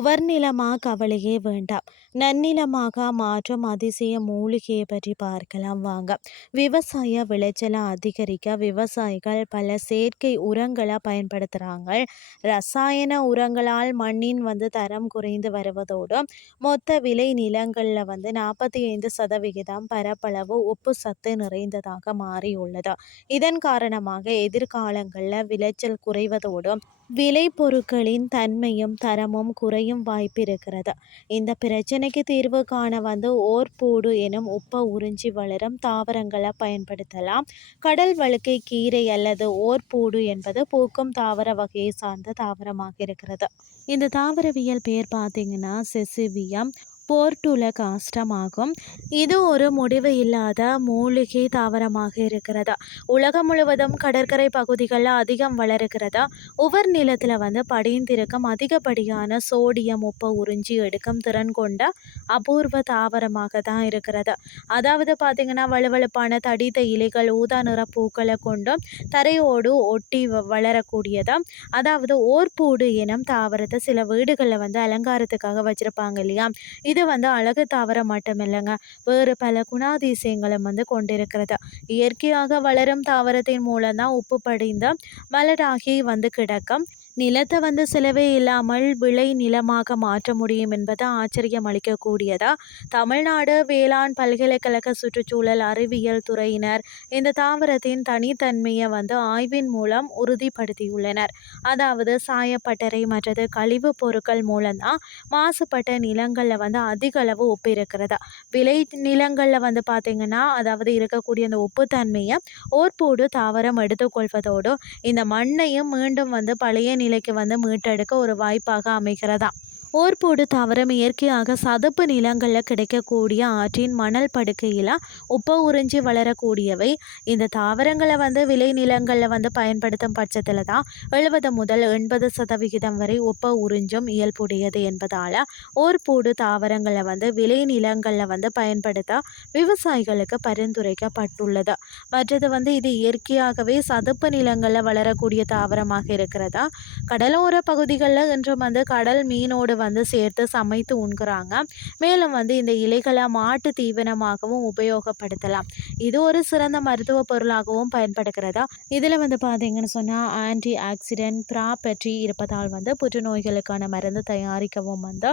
நிலமா கவலையே வேண்டாம். நன்னிலமாக மாற்றம் அதிசய மூலிகையை பற்றி பார்க்கலாம் வாங்க. விவசாய விளைச்சலை அதிகரிக்க விவசாயிகள் பல செயற்கை உரங்களை பயன்படுத்துகிறாங்க ரசாயன உரங்களால் மண்ணின் வந்து தரம் குறைந்து வருவதோடு மொத்த விளை நிலங்களில் வந்து நாற்பத்தி ஐந்து சதவிகிதம் பரப்பளவு உப்பு சத்து நிறைந்ததாக மாறியுள்ளது. இதன் காரணமாக எதிர்காலங்களில் விளைச்சல் குறைவதோடு விளைபொருட்களின் தன்மையும் தரமும் குறையும் வாய்ப்பிருக்கிறது. இந்த பிரச்சனைக்கு தீர்வு காண வந்து ஓர்பூடு எனும் உப்பை உறிஞ்சி வளரும் தாவரங்களை பயன்படுத்தலாம். கடல் வழுக்கை கீரை அல்லது ஓர்பூடு என்பது பூக்கும் தாவர வகையை சார்ந்த தாவரமாக இருக்கிறது. இந்த தாவரவியல் பெயர் பார்த்தீங்கன்னா செசிவியம் போர்ட்டுல காஷ்டமாகும் இது ஒரு முடிவு இல்லாத மூலிகை தாவரமாக இருக்கிறதா? உலகம் முழுவதும் கடற்கரை பகுதிகளில் அதிகம் வளருகிறதா? உவர் நிலத்தில் வந்து படிந்திருக்கும் அதிகப்படியான சோடியம் உப்பை உறிஞ்சி எடுக்கும் திறன் கொண்ட அபூர்வ தாவரமாக தான் இருக்கிறது. அதாவது பார்த்திங்கன்னா வலுவழுப்பான தடித்த இலைகள் ஊதா நிற பூக்களை கொண்டும் தரையோடு ஒட்டி வளரக்கூடியதாக அதாவது ஓர்பூடு எனும் தாவரத்தை சில வீடுகளில் வந்து அலங்காரத்துக்காக வச்சுருப்பாங்க இல்லையா? இது இது வந்து அழகு தாவரம் மட்டுமில்லைங்க. வேறு பல குணாதிசயங்களும் வந்து கொண்டிருக்கிறது. இயற்கையாக வளரும் தாவரத்தின் மூலம் தான் உப்பு படிந்த மலராகி வந்து கிடக்கும். நிலத்தை வந்து செலவே இல்லாமல் விளை நிலமாக மாற்ற முடியும் என்பது ஆச்சரியம் அளிக்கக்கூடியதா? தமிழ்நாடு வேளாண் பல்கலைக்கழக சுற்றுச்சூழல் அறிவியல் துறையினர் இந்த தாவரத்தின் தனித்தன்மையை வந்து ஆய்வின் மூலம் உறுதிப்படுத்தியுள்ளனர். அதாவது சாயப்பட்டறை மற்றது கழிவுப் பொருட்கள் மூலம்தான் மாசுபட்ட நிலங்களில் வந்து அதிக அளவு உப்பு விளை நிலங்களில் வந்து பார்த்திங்கன்னா அதாவது இருக்கக்கூடிய அந்த உப்புத்தன்மையை ஓர்போடு தாவரம் எடுத்துக்கொள்வதோடு இந்த மண்ணையும் மீண்டும் வந்து பழைய நிலைக்கு வந்து மீட்டெடுக்க ஒரு வாய்ப்பாக அமைகிறதா? ஓர்போடு தாவரம் இயற்கையாக சதுப்பு நிலங்களில் கிடைக்கக்கூடிய ஆற்றின் மணல் படுக்கையில் உப்ப உறிஞ்சி வளரக்கூடியவை. இந்த தாவரங்களை வந்து விளை நிலங்களில் வந்து பயன்படுத்தும் பட்சத்தில் தான் எழுபது முதல் எண்பது சதவிகிதம் வரை உப்ப உறிஞ்சும் இயல்புடையது என்பதால் ஓர்போடு தாவரங்களை வந்து விளை நிலங்களில் வந்து பயன்படுத்த விவசாயிகளுக்கு பரிந்துரைக்கப்பட்டுள்ளது. மற்றது வந்து இது இயற்கையாகவே சதுப்பு நிலங்களில் வளரக்கூடிய தாவரமாக இருக்கிறதா? கடலோர பகுதிகளில் இன்றும் வந்து கடல் மீனோடு வந்து சேர்த்து சமைத்து உண்கிறாங்க. மேலும் வந்து இந்த இலைகளை மாட்டு தீவனமாகவும் உபயோகப்படுத்தலாம். இது ஒரு சிறந்த மருத்துவ பொருளாகவும் பயன்படுகிறதா? இதில் வந்து பார்த்தீங்கன்னு சொன்னால் ஆன்டி ஆக்சிடென்ட் ப்ராப்பர்ட்டி இருப்பதால் வந்து புற்றுநோய்களுக்கான மருந்து தயாரிக்கவும் வந்து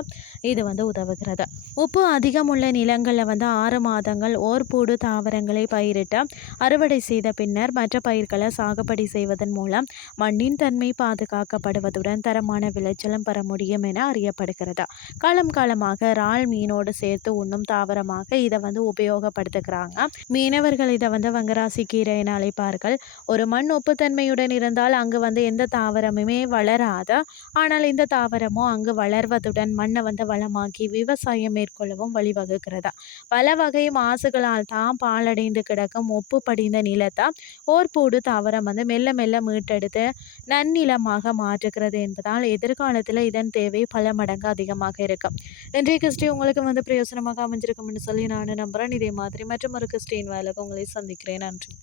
இது வந்து உதவுகிறது. உப்பு அதிகம் உள்ள நிலங்களில் வந்து ஆறு மாதங்கள் ஓர்பூடு தாவரங்களை பயிரிட்டு அறுவடை செய்த பின்னர் மற்ற பயிர்களை சாகுபடி செய்வதன் மூலம் மண்ணின் தன்மை பாதுகாக்கப்படுவதுடன் தரமான விளைச்சலும் பெற முடியும் என அறிய செய்யப்படுகிறது காலம் காலமாக இறால் மீனோடு சேர்த்து உண்ணும் தாவரமாக இதை வந்து உபயோகப்படுத்துகிறாங்க. மீனவர்கள் இதை வந்து வங்கராசி கீரை என அழைப்பார்கள். ஒரு மண் உப்புத்தன்மையுடன் இருந்தால் அங்கு வந்து எந்த தாவரமுமே வளராத ஆனால் இந்த தாவரமோ அங்கு வளர்வதுடன் மண்ணை வந்து வளமாக்கி விவசாயம் மேற்கொள்ளவும் வழிவகுக்கிறதா? பல வகை மாசுகளால் தான் பாலடைந்து கிடக்கும் உப்பு படிந்த நிலத்தை ஓர்பூடு தாவரம் வந்து மெல்ல மெல்ல மீட்டெடுத்து நன்னிலமாக மாற்றுகிறது என்பதால் எதிர்காலத்தில் இதன் தேவை பல மடங்கு அதிகமாக இருக்கும். இன்றைய கிறிஸ்டி உங்களுக்கு வந்து பிரயோசனமாக அமைஞ்சிருக்கும்னு சொல்லி நான் நம்புகிறேன் இதே மாதிரி மற்றும் ஒரு கிறிஸ்டின் வேலைக்கு உங்களை சந்திக்கிறேன். நன்றி.